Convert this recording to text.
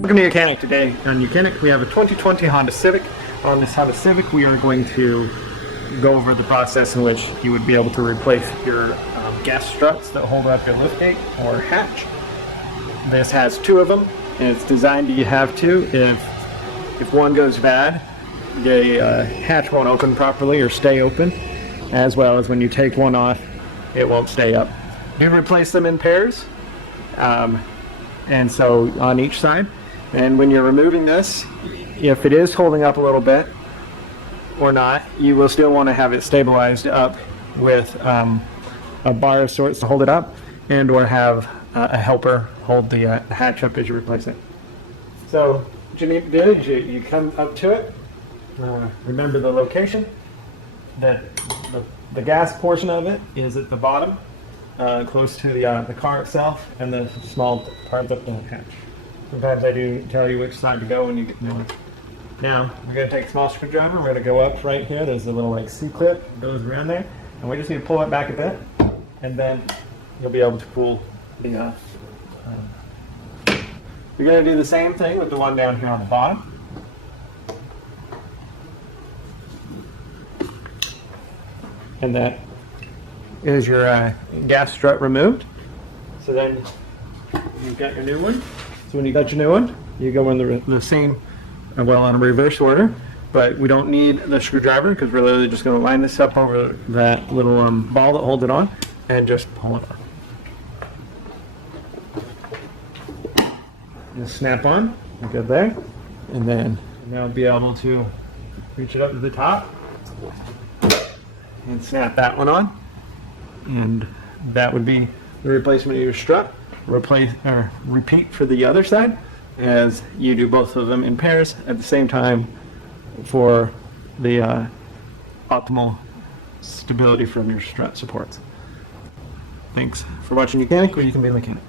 Welcome to YOUCANIC. Today on YOUCANIC we have a 2020 Honda Civic. On this Honda Civic we are going to go over the process in which you would be able to replace your gas struts that hold up your liftgate or hatch. This has two of them and it's designed to have two. If one goes bad, the hatch won't open properly or stay open, as well as when you take one off it won't stay up. You replace them in pairs, and so on each side. And when you're removing this, if it is holding up a little bit or not, you will still want to have it stabilized up with a bar of sorts to hold it up, and or have a helper hold the hatch up as you replace it. So what you need to do is you come up to it, remember the location, that the gas portion of it is at the bottom, close to the car itself, and the small part of the hatch. Sometimes I do tell you which side to go when you get new one. Now, we're going to take a small screwdriver, we're going to go up right here, there's a little like C-clip that goes around there, and we just need to pull it back a bit, and then you'll be able to pull the... you're going to do the same thing with the one down here on the bottom. And that is your gas strut removed. So then you've got your new one. So when you got your new one, you go in the same, well, in a reverse order, but we don't need the screwdriver because we're literally just going to line this up over that little ball that holds it on and just pull it on. Just snap on, we're good there. And then now be able to reach it up to the top and snap that one on. And that would be the replacement of your strut. Repeat for the other side as you do both of them in pairs at the same time for the optimal stability from your strut supports. Thanks for watching YOUCANIC, where you can be a mechanic.